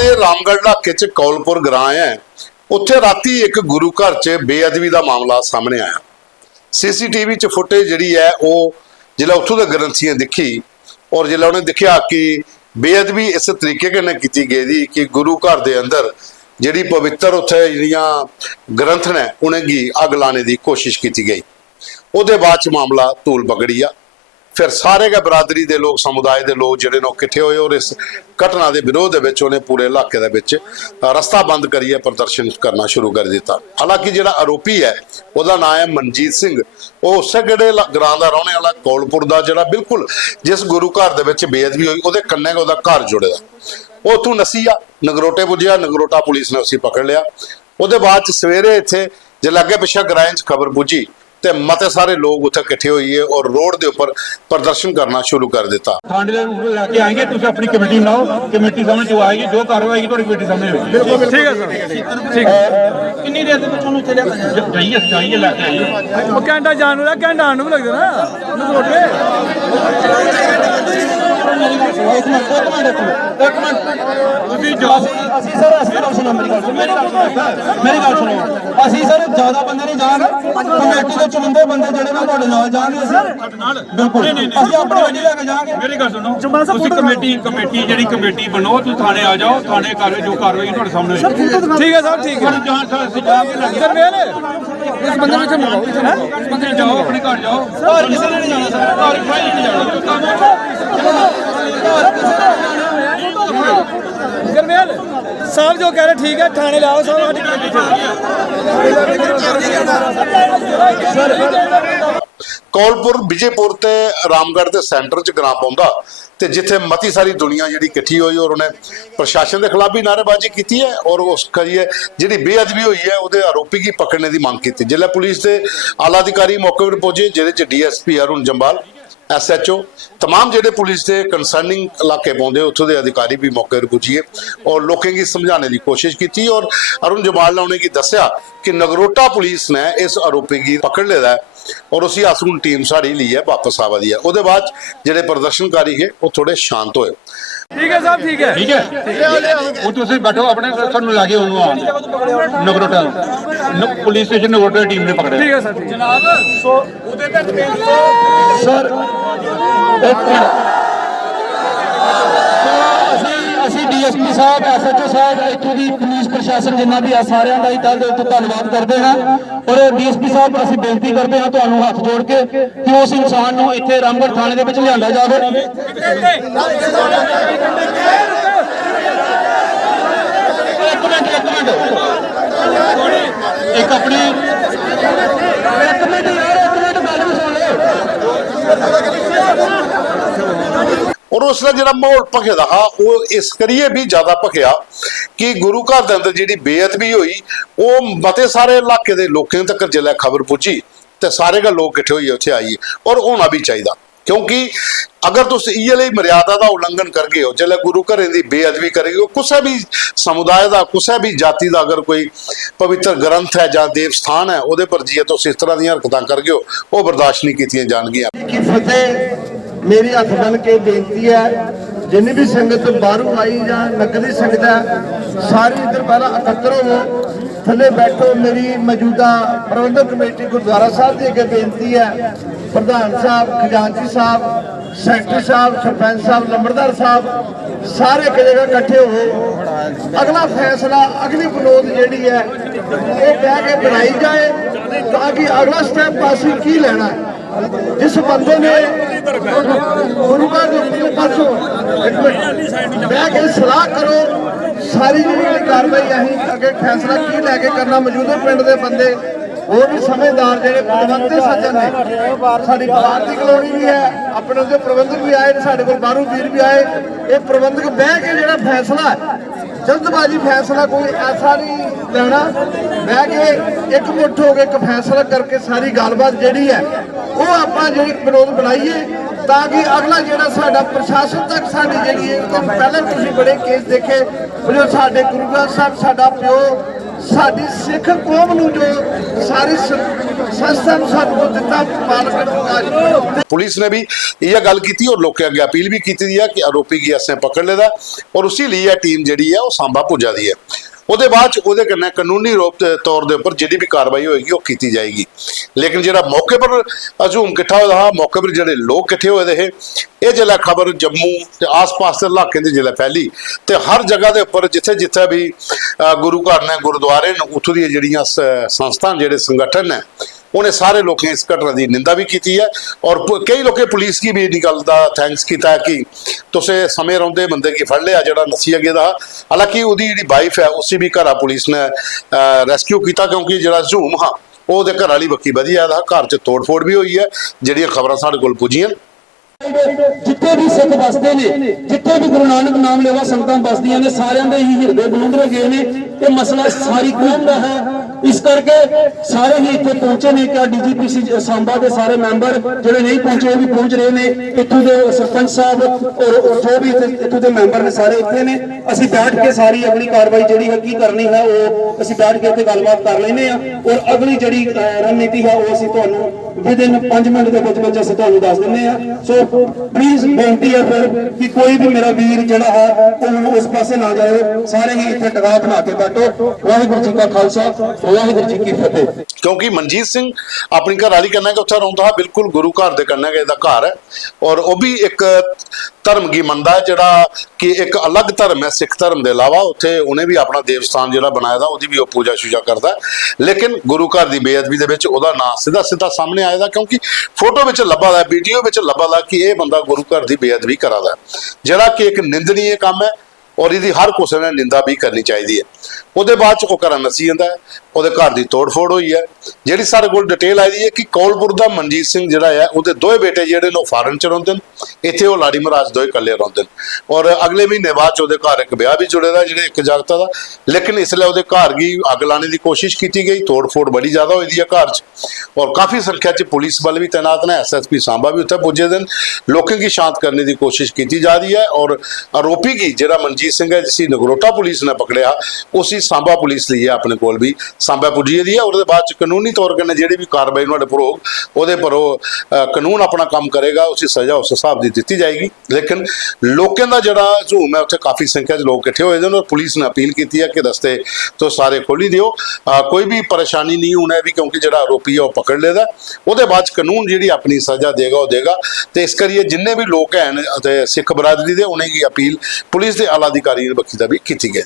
ਦੇ ਰਾਮਗੜ੍ਹ ਇਲਾਕੇ 'ਚ ਕੌਲਪੁਰ ਗ੍ਰਾਂ ਹੈ। ਉੱਥੇ ਰਾਤੀ ਇੱਕ ਗੁਰੂ ਘਰ 'ਚ ਬੇਅਦਬੀ ਦਾ ਮਾਮਲਾ ਸਾਹਮਣੇ ਆਇਆ। ਸੀਸੀਟੀਵੀ 'ਚ ਫੁਟੇਜ ਜਿਹੜੀ ਹੈ ਉਹ ਜਿਹੜਾ ਉੱਥੋਂ ਦੇ ਗ੍ਰੰਥੀਆਂ ਦਿਖੀ ਔਰ ਜਿਹੜਾ ਉਹਨੇ ਦਿਖਿਆ ਕਿ ਬੇਅਦਬੀ ਇਸ ਤਰੀਕੇ ਨਾਲ ਕੀਤੀ ਗਈ ਦੀ ਕਿ ਗੁਰੂ ਘਰ ਦੇ ਅੰਦਰ ਜਿਹੜੀ ਪਵਿੱਤਰ ਉੱਥੇ ਜਿਹੜੀਆਂ ਗ੍ਰੰਥ ਨੇ ਉਹਨਾਂ ਦੀ ਅੱਗ ਲਾਣੇ ਦੀ ਕੋਸ਼ਿਸ਼ ਕੀਤੀ गई। ਉਹਦੇ ਬਾਅਦ 'ਚ ਮਾਮਲਾ ਧੂਲ ਪਕੜੀ ਆ। फिर सारे के बरादरी के लोग समुदाय के लोग जोड़े इकट्ठे होए और इस घटना के विरोध उन्हें पूरे इलाके रस्ता बंद करिए प्रदर्शन करना शुरू कर दिता। हालांकि जो आरोपी है वह नाम है मनजीत सिंह। वो उस गड़े ग्रां का रहने वाला कौलपुर का जोड़ा बिल्कुल जिस गुरु घर के बेअदबी हुई वो कन्ने वो घर जुड़े वो उतों नसी आ नगरोटे पुजया। नगरोटा पुलिस ने उसी पकड़ लिया। वो बाद सवेरे इतने जो अगे पिछे ग्रां खबर पुजी ते मते सारे लोग उत्थे इकट्ठे होइए और रोड के उपर प्रदर्शन करना शुरू कर दिता। थाने लेके आएंगे तुम अपनी कमेटी बनाओ, कमेटी सामने जो आएगी जो कार्रवाई होगी कमेटी सामने होगी। बिल्कुल ठीक है सर, ठीक है। कितनी देर तक ਤੁਹਾਨੂੰ ਇੱਥੇ ਜਾਈਏ ਲੈ ਕੇ ਆਈਏ ਉਹ ਘੰਟਾ ਜਾਣ ਨੂੰ ਘੰਟਾ ਆਣ ਨੂੰ ਵੀ ਲੱਗਦਾ ਨਾ ਨਗਰੋਟੇ। ਇੱਕ ਮਿੰਟ ਤੁਸੀਂ ਜੋ ਅਸੀਂ ਗੱਲ ਸੁਣੋ ਮੇਰੀ ਗੱਲ ਸੁਣੋ ਅਸੀਂ ਸਰ ਜ਼ਿਆਦਾ ਬੰਦੇ ਨਹੀਂ ਜਾਣ ਕਮੇਟੀ ਦੇ ਚੁਣਦੇ ਬੰਦੇ ਜਿਹੜੇ ਨੇ ਤੁਹਾਡੇ ਨਾਲ ਜਾਣਗੇ ਅਸੀਂ ਬਿਲਕੁਲ ਅਸੀਂ ਆਪਣੀ ਗੱਡੀ ਲੈ ਕੇ ਜਾਵਾਂਗੇ। ਮੇਰੀ ਗੱਲ ਸੁਣੋ ਤੁਸੀਂ ਕਮੇਟੀ ਜਿਹੜੀ ਕਮੇਟੀ ਬਣੋ ਤੁਸੀਂ ਥਾਣੇ ਆ ਜਾਓ, ਥਾਣੇ ਕਰ ਜੋ ਕਾਰਵਾਈ ਤੁਹਾਡੇ ਸਾਹਮਣੇ ਠੀਕ ਹੈ ਸਰ ਠੀਕ ਹੈ। ਅਸੀਂ ਜਾ ਕੇ ਇਸ ਬੰਦੇ ਵਿੱਚ ਮੰਗਾਓ ਇਸ ਬੰਦੇ ਜਾਓ ਆਪਣੇ ਘਰ ਜਾਓ ਘਰ ਕਿਸੇ ਨੇ ਨਹੀਂ ਜਾਣਾ ਸਰ ਘਰ ਕੋਈ ਨਹੀਂ ਜਾਣਾ गरमेल साहब जो कह रहे ठीक है थाने लाओ साहब। कौलपुर विजयपुर ते रामगढ़ के सेंटर च ग्रां पौंदा ते जिथे मती सारी दुनिया जिहड़ी इकट्ठी हुई और उन्हें प्रशासन के खिलाफ भी नारेबाजी की है और उस करिए जिहड़ी बेअदबी हुई है उसदे आरोपी की पकड़ने की मांग की। जिसले पुलिस के आला अधिकारी मौके पर पहुंचे जिहदे च DSP अरुण जंबाल SHO तमाम जेडे पुलिस के कंसर्निंग इलाके पौंदे उत्थों के अधिकारी भी मौके पर पुजिए और लोगों की समझाने की कोशिश की और अरुण जंबाल ने उन्हें दस्या कि नगरोटा पुलिस ने इस आरोपी की पकड़ लिया है और उसी आसरून टीम साड़ी ली है वापस आ दी है। उसके बाद जेडे प्रदर्शनकारी है वो थोड़े शांत होए। ठीक है साहब ठीक है ठीक है वो तुम बैठो अपने सानू लागे Nagrota police station Nagrota team ने पकड़ा। ठीक है सर जनाब सर ਅਸੀਂ DSP ਸਾਹਿਬ SHO ਸਾਹਿਬ ਇੱਥੋਂ ਦੀ ਪੁਲਿਸ ਪ੍ਰਸ਼ਾਸਨ ਜਿੰਨਾ ਵੀ ਆ ਸਾਰਿਆਂ ਦਾ ਹੀ ਤਹਿ ਦਿਲ ਤੋਂ ਧੰਨਵਾਦ ਕਰਦੇ ਹਾਂ ਔਰ DSP ਸਾਹਿਬ ਅਸੀਂ ਬੇਨਤੀ ਕਰਦੇ ਹਾਂ ਤੁਹਾਨੂੰ ਹੱਥ ਜੋੜ ਕੇ ਕਿ ਉਸ ਇਨਸਾਨ ਨੂੰ ਇੱਥੇ ਰਾਮਗੜ੍ਹ ਥਾਣੇ ਦੇ ਵਿੱਚ ਲਿਆਂਦਾ ਜਾਵੇ। ਇੱਕ ਮਿੰਟ ਇੱਕ ਆਪਣੀ ਇੱਕ ਮਿੰਟ ਗੱਲ ਵੀ ਸੁਣ और उसका जो माहौल भखदा हा वो इस करिए भी ज्यादा भखिया कि गुरु घर के अंदर जी बेअदबी हुई वो मते सारे इलाके के लोगों तक जिले खबर पुजी तो सारे का लोग इकट्ठे होइए उत्थे आइए और होना भी चाहिए क्योंकि अगर तुम इे मर्यादा का उल्लंघन कर गए हो जिले गुरु घर की बेअदबी करेगी किसी भी समुदाय का किसी भी जाति का अगर कोई पवित्र ग्रंथ है या देव स्थान है वो पर जी तुम इस तरह दी हरकतां कर गए हो वो बर्दाश्त नहीं की जाएगी। मेरी हथ बन के बेनती है जिन्नी भी संगत बाहरों आई या नगरी संगत है सारी इधर पहला एकत्र हो थले बैठो। मेरी मौजूदा प्रबंधक कमेटी गुरुद्वारा साहब की अगे बेनती है प्रधान साहब खजानची साहब सैकटरी साहब सरपंच साहब लंबड़दार साहब सारे एक जगह इकट्ठे हो अगला फैसला अगली बनोद जी है वो कह के बनाई जाए ताकि अगला स्टैप असीं की लेना है। जिस बंदे ने गुरु घर पासों बह के सलाह करो सारी जी कार्रवाई असीं अगे फैसला की लैके करना। मौजूदा पिंड के बंदे वो भी समझदार जो प्रबंधक सज्जन ने साड़ी भारती कलोनी भी है अपने जो प्रबंधक भी आए साढ़े को बाहरों वीर भी आए ये प्रबंधक बह के जो फैसला है जल्दबाजी फैसला कोई ऐसा नहीं लेना बह के एक मुठ हो के एक फैसला करके सारी गलबात जी है वो आप विरोध बनाइए ताकि अगला जो साडा प्रशासन तक साड़ी जी पहले तुम बड़े केस देखे जो साडे गुरु ग्रंथ साहब साडा प्यो ਸਾਡੀ ਸਿੱਖ ਕੌਮ ਨੂੰ ਜੋ ਸਾਰੀ ਸੰਸਥਾ ਨੂੰ ਸਾਨੂੰ ਦਿੱਤਾ ਪਾਲਕ ਨੂੰ पुलिस ने भी यह गल की और लोगों अगे अपील भी की है कि आरोपी की असने पकड़ लेदा और उसी लिए यह टीम जी है वो सांबा पुजा दी है ਉਹਦੇ ਬਾਅਦ ਚ ਉਹਦੇ ਕन्नै कानूनी रूप ਦੇ तौर ਦੇ ਉੱਪਰ ਜਿਹੜੀ ਵੀ ਕਾਰਵਾਈ ਹੋਏਗੀ ਉਹ ਕੀਤੀ ਜਾਏਗੀ ਲੇਕਿਨ ਜਿਹੜਾ ਮੌਕੇ ਪਰ ਹਜੂਮ ਇਕੱਠਾ ਹੋਇਆ ਮੌਕੇ ਪਰ ਜਿਹੜੇ ਲੋਕ ਇਕੱਠੇ ਹੋਏ ਦੇ ਇਹ ਜਿਹੜਾ ਖਬਰ ਜੰਮੂ ਤੇ ਆਸ-ਪਾਸ ਦੇ ਇਲਾਕੇ ਦੇ ਜਿਹੜਾ ਫੈਲੀ ਤੇ ਹਰ ਜਗ੍ਹਾ ਦੇ ਉੱਪਰ ਜਿੱਥੇ ਜਿੱਥੇ ਵੀ ਗੁਰੂ ਘਰ ਨੇ ਗੁਰਦੁਆਰੇ ਨੇ ਉੱਥੋਂ ਦੀਆਂ ਜਿਹੜੀਆਂ ਸੰਸਥਾਵਾਂ ਜਿਹੜੇ ਸੰਗਠਨ ਨੇ उन्हें सारे लोगों इस घटना की निंदा भी की है और कई लोग पुलिस की भी इन गल का थैंक्स किया कि तुसे समय रौंदे बंदे की फड़ लिया जो नसी अगे का हालांकि वो जी वाइफ है उसी भी घर पुलिस ने रेस्क्यू किया क्योंकि जो झूम हाँ वो घर वाली बक्की वधिया घर च तोड़ फोड़ भी हुई है जिहड़ियां खबरां साडे कोल पुजियां जिथे भी सिख बसते ने जिथे भी गुरु नानक नाम लेवा संगतां बसदियां ने सारियां दे ही हिरदे बलूंदरे गए ने ये मसला सारी कौम दा है इस करके सारे ही इत्थे पहुंचे ने क्या डीजीपीसी सांबा दे सारे मैंबर जिहड़े नहीं पहुंचे वो भी पहुंच रहे ने इत्थों दे सरपंच साहब और जो भी इत्थों दे मैंबर ने सारे इत्थे ने ਅਸੀਂ बैठ के सारी अगली कार्रवाई ਜਿਹੜੀ ਹੈ ਕੀ ਕਰਨੀ ਹੈ ਉਹ ਅਸੀਂ बैठ के ਇੱਥੇ ਗੱਲਬਾਤ ਕਰ ਲੈਨੇ ਆ ਔਰ ਅਗਲੀ ਜਿਹੜੀ ਰਣਨੀਤੀ ਹੈ ਉਹ ਅਸੀਂ ਤੁਹਾਨੂੰ ਵਿਦਿਨ 5 ਮਿੰਟ ਦੇ ਵਿੱਚ ਅਸੀਂ ਤੁਹਾਨੂੰ ਦੱਸ ਦਿੰਨੇ ਆ ਸੋ ਪਲੀਜ਼ ਬੇਨਤੀ ਹੈ ਫਿਰ ਕਿ ਕੋਈ ਵੀ ਮੇਰਾ ਵੀਰ ਜਿਹੜਾ ਹੈ ਉਹ ਉਸ ਪਾਸੇ ਨਾ ਜਾਏ ਸਾਰੇ ਹੀ ਇੱਥੇ ਟਿਕਾ ਬਣਾ ਕੇ ਬੈਠੋ ਵਾਹਿਗੁਰੂ ਜੀ ਕਾ ਖਾਲਸਾ ਵਾਹਿਗੁਰੂ ਜੀ ਕੀ ਫਤਿਹ क्योंकि मनजीत सिंह अपनी घर वाली कहना कि उत्थे रौंदा है बिल्कुल गुरु घर दे कहना कि घर है और वह भी एक धर्म की मनता है जोड़ा कि एक अलग धर्म है सिख धर्म के अलावा उत्थे उन्हें भी अपना देवस्थान जो बनाया था उसकी भी पूजा शूजा करता है लेकिन गुरु घर की बेअदबी के नाम सीधा सीधा सामने आएगा क्योंकि फोटो में लभा दा वीडियो में लभा दा कि यह बंदा गुरु घर की बेअदबी करा दा जोड़ा कि एक निंदनीय काम है और इसकी हर किसी ने निंदा भी करनी चाहिए है उसके बाद वो घर नसी जाता है वो घर की तोड़ फोड़ हुई है जी सारे को डिटेल आई है कि कौलपुर का मनजीत सिंह जोड़ा है वो दो बेटे जोड़े फॉरन च रौंदे इतने वो लाड़ी महाराज दो कले रौंदे और अगले महीने बाद वो घर एक ब्याह भी जुड़े दा जो एक जागता का लेकिन इसलिए वो घर की अग लाने की कोशिश की गई तोड़ फोड़ बड़ी ज़्यादा हुई है घर च और काफ़ी संख्या च पुलिस बल भी तैनात ने SSP सांबा भी उत्थे पुजे दिन लोगों की शांत करने की कोशिश की जा रही है और आरोपी की जो मनजीत सिंह है जिसी नगरोटा पुलिस ने पकड़िया उसी सांबा पुलिस लिए अपने कोल भी सांबा पुजी दी है और बाद कानूनी तौर पर जी भी कार्रवाई उन्होंने पर होग वो पर कानून अपना काम करेगा उसकी सज़ा उस हिसाब की दी जाएगी लेकिन लोगों का जोड़ा झूम है उत्थे काफ़ी संख्या लोग इकट्ठे हुए हैं और पुलिस ने अपील की है कि रस्ते तो सारे खोली दिओ कोई भी परेशानी नहीं होना भी क्योंकि जो आरोपी है वह पकड़ लेगा वो बाद कानून जी अपनी सज़ा देगा वो देगा तो इस करिए जिन्ने भी लोग हैं सिख बरादरी के उन्हें की अपील पुलिस के आला अधिकारी बखी का भी की गई।